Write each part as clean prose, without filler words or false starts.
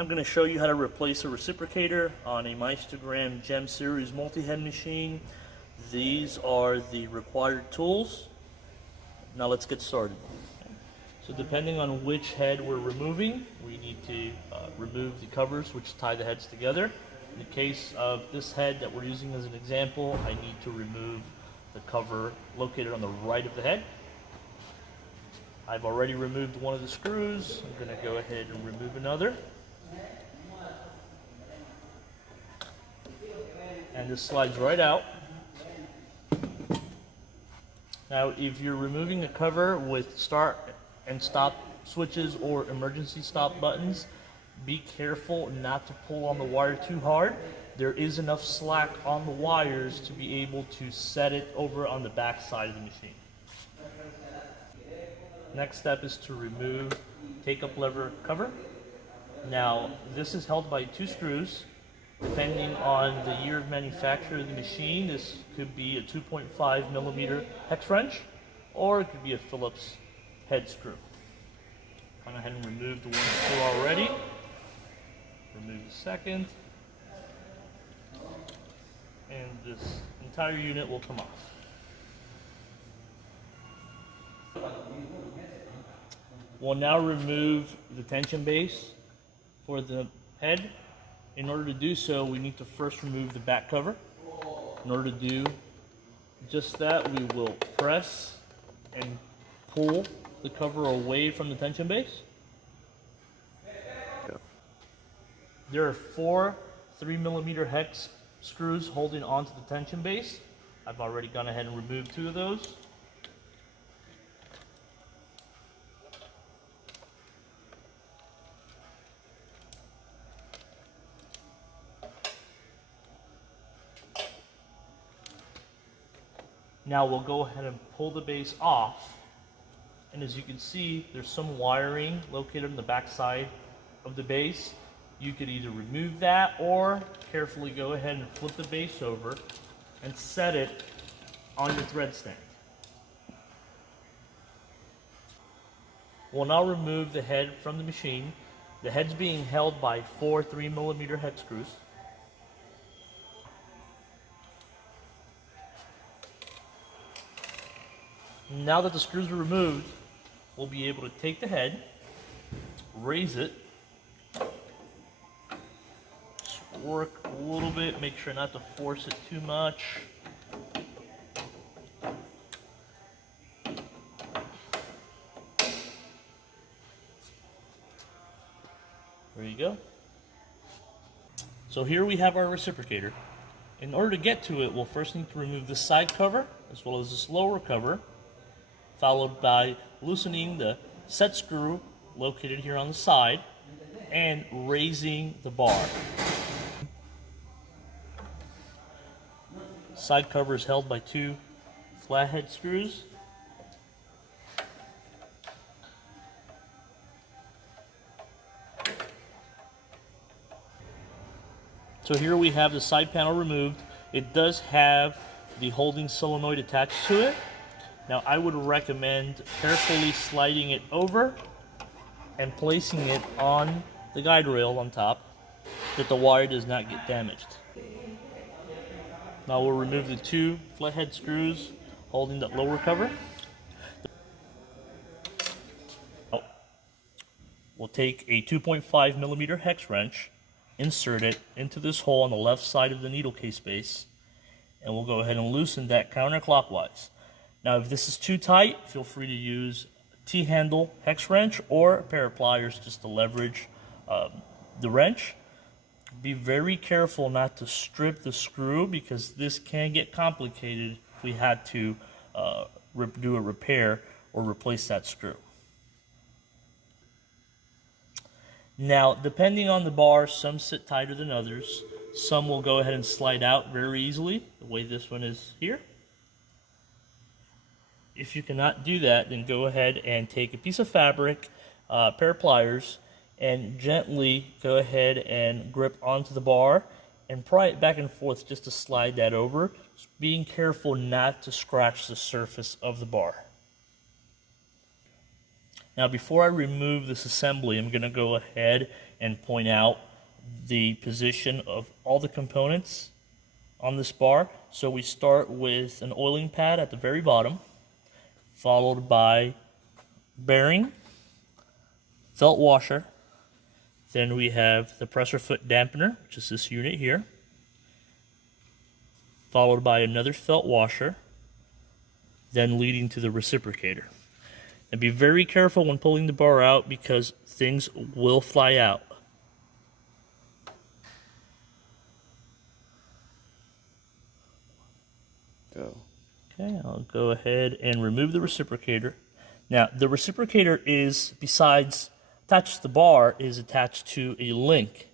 I'm going to show you how to replace a reciprocator on a Meistergram Gem Series multi-head machine. These are the required tools. Now let's get started. So depending on which head we're removing, we need to remove the covers which tie the heads together. In the case of this head that we're using as an example, I need to remove the cover located on the right of the head. I've already removed one of the screws. I'm going to go ahead and remove another. And this slides right out. Now, if you're removing a cover with start and stop switches or emergency stop buttons, be careful not to pull on the wire too hard. There is enough slack on the wires to be able to set it over on the back side of the machine. Next step is to remove take-up lever cover. Now, this is held by 2 screws. Depending on the year of manufacture of the machine, this could be a 2.5 millimeter hex wrench, or it could be a Phillips head screw. Go ahead and remove the one screw already. Remove the second. And this entire unit will come off. We'll now remove the tension base for the head. In order to do so, we need to first remove the back cover. In order to do just that, we will press and pull the cover away from the tension base. There are 4 3mm hex screws holding onto the tension base. I've already gone ahead and removed 2 of those. Now we'll go ahead and pull the base off, and as you can see, there's some wiring located on the back side of the base. You could either remove that or carefully go ahead and flip the base over and set it on your thread stand. We'll now remove the head from the machine. The head's being held by 4 3mm hex screws. Now that the screws are removed, we'll be able to take the head, raise it, just work a little bit, make sure not to force it too much. There you go. So here we have our reciprocator. In order to get to it, we'll first need to remove this side cover as well as this lower cover, followed by loosening the set screw located here on the side and raising the bar. Side cover is held by 2 flathead screws. So here we have the side panel removed. It does have the holding solenoid attached to it. Now I would recommend carefully sliding it over and placing it on the guide rail on top so that the wire does not get damaged. Now we'll remove the 2 flathead screws holding that lower cover. We'll take a 2.5 millimeter hex wrench, insert it into this hole on the left side of the needle case base, and we'll go ahead and loosen that counterclockwise. Now, if this is too tight, feel free to use a T-handle hex wrench or a pair of pliers just to leverage the wrench. Be very careful not to strip the screw because this can get complicated if we had to do a repair or replace that screw. Now, depending on the bar, some sit tighter than others. Some will go ahead and slide out very easily, the way this one is here. If you cannot do that, then go ahead and take a piece of fabric, a pair of pliers, and gently go ahead and grip onto the bar and pry it back and forth just to slide that over, just being careful not to scratch the surface of the bar. Now before I remove this assembly, I'm going to go ahead and point out the position of all the components on this bar. So we start with an oiling pad at the very bottom, followed by bearing, felt washer. Then we have the pressure foot dampener, which is this unit here, followed by another felt washer, then leading to the reciprocator. And be very careful when pulling the bar out because things will fly out. Go. Okay, I'll go ahead and remove the reciprocator. Now, the reciprocator is, besides attached to the bar, is attached to a link,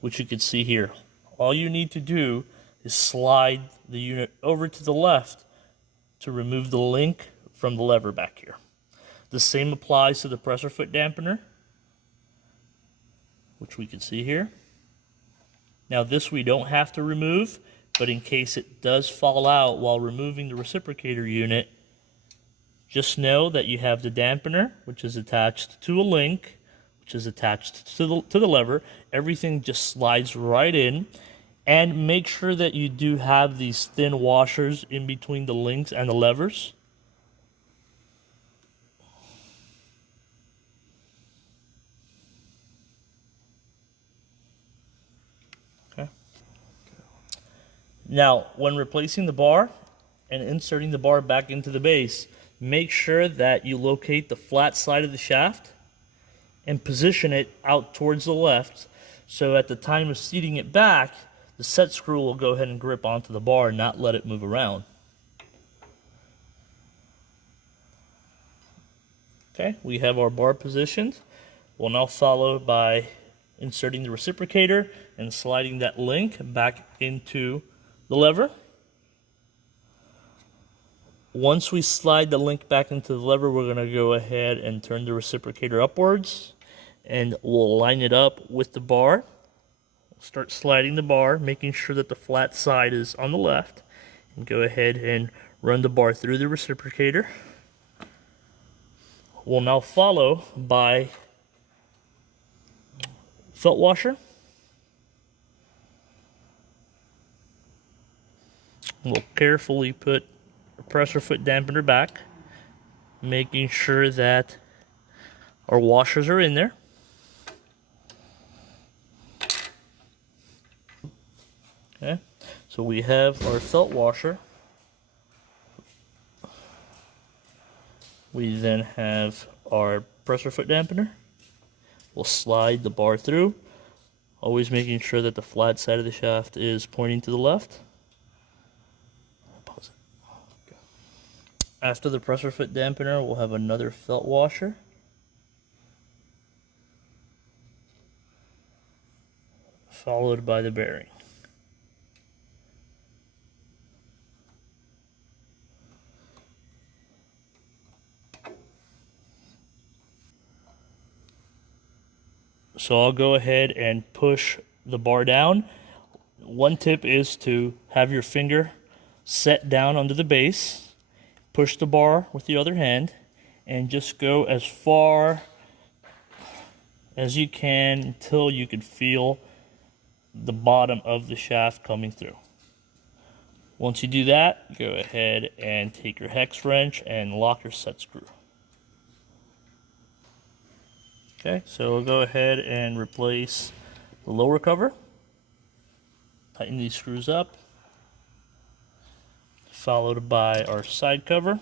which you can see here. All you need to do is slide the unit over to the left to remove the link from the lever back here. The same applies to the pressure foot dampener, which we can see here. Now this we don't have to remove, but in case it does fall out while removing the reciprocator unit, just know that you have the dampener, which is attached to a link, which is attached to the lever. Everything just slides right in. And make sure that you do have these thin washers in between the links and the levers. Okay. Now, when replacing the bar and inserting the bar back into the base, make sure that you locate the flat side of the shaft and position it out towards the left, so at the time of seating it back, the set screw will go ahead and grip onto the bar and not let it move around. Okay, we have our bar positioned. We'll now follow by inserting the reciprocator and sliding that link back into the lever. Once we slide the link back into the lever, we're going to go ahead and turn the reciprocator upwards, and we'll line it up with the bar. Start sliding the bar, making sure that the flat side is on the left, and go ahead and run the bar through the reciprocator. We'll now follow by felt washer. We'll carefully put a pressure foot dampener back, making sure that our washers are in there. Okay, so we have our felt washer. We then have our pressure foot dampener. We'll slide the bar through, always making sure that the flat side of the shaft is pointing to the left. Pause it. After the pressure foot dampener, we'll have another felt washer. Followed by the bearing. So I'll go ahead and push the bar down. One tip is to have your finger set down under the base, push the bar with the other hand, and just go as far as you can until you can feel the bottom of the shaft coming through. Once you do that, go ahead and take your hex wrench and lock your set screw. Okay, so we'll go ahead and replace the lower cover. Tighten these screws up, followed by our side cover.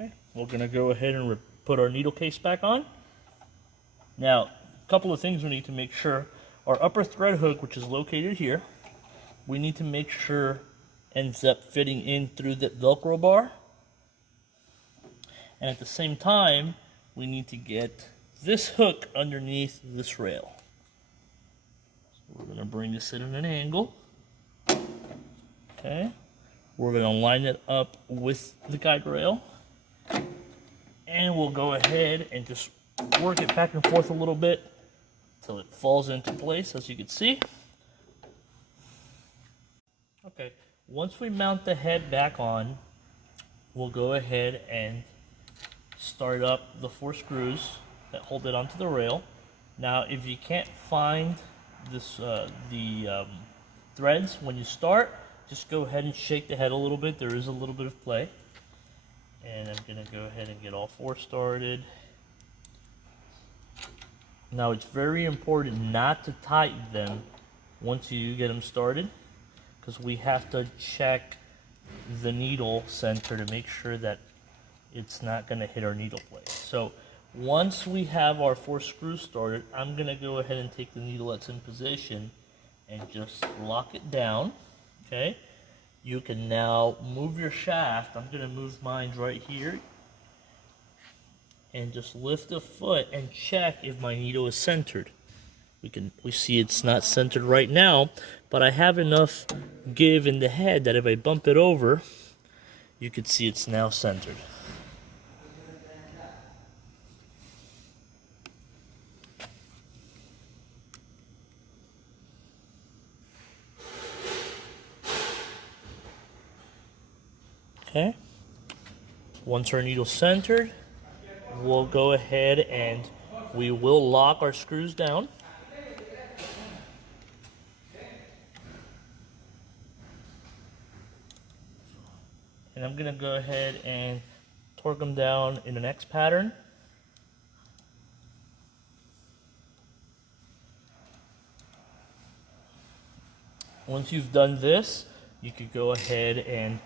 Okay, we're going to go ahead and put our needle case back on. Now, a couple of things we need to make sure. Our upper thread hook, which is located here, we need to make sure ends up fitting in through the Velcro bar. And at the same time, we need to get this hook underneath this rail. So we're going to bring this in at an angle. Okay. We're going to line it up with the guide rail. And we'll go ahead and just work it back and forth a little bit till it falls into place, as you can see. Okay, once we mount the head back on, we'll go ahead and start up the 4 screws that hold it onto the rail. Now, if you can't find this, threads when you start, just go ahead and shake the head a little bit. There is a little bit of play. And I'm going to go ahead and get all 4 started. Now, it's very important not to tighten them once you get them started, because we have to check the needle center to make sure that it's not going to hit our needle plate. So once we have our 4 screws started, I'm going to go ahead and take the needle that's in position and just lock it down. Okay, you can now move your shaft. I'm going to move mine right here and just lift the foot and check if my needle is centered. We see it's not centered right now, but I have enough give in the head that if I bump it over, you can see it's now centered. Okay, once our needle's centered, we'll go ahead and we will lock our screws down. And I'm going to go ahead and torque them down in an X pattern. Once you've done this, you could go ahead and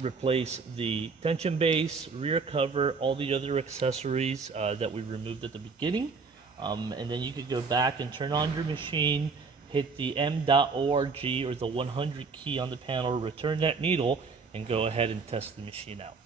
replace the tension base, rear cover, all the other accessories that we removed at the beginning. And then you could go back and turn on your machine, hit the M.org or the 100 key on the panel, return that needle, and go ahead and test the machine out.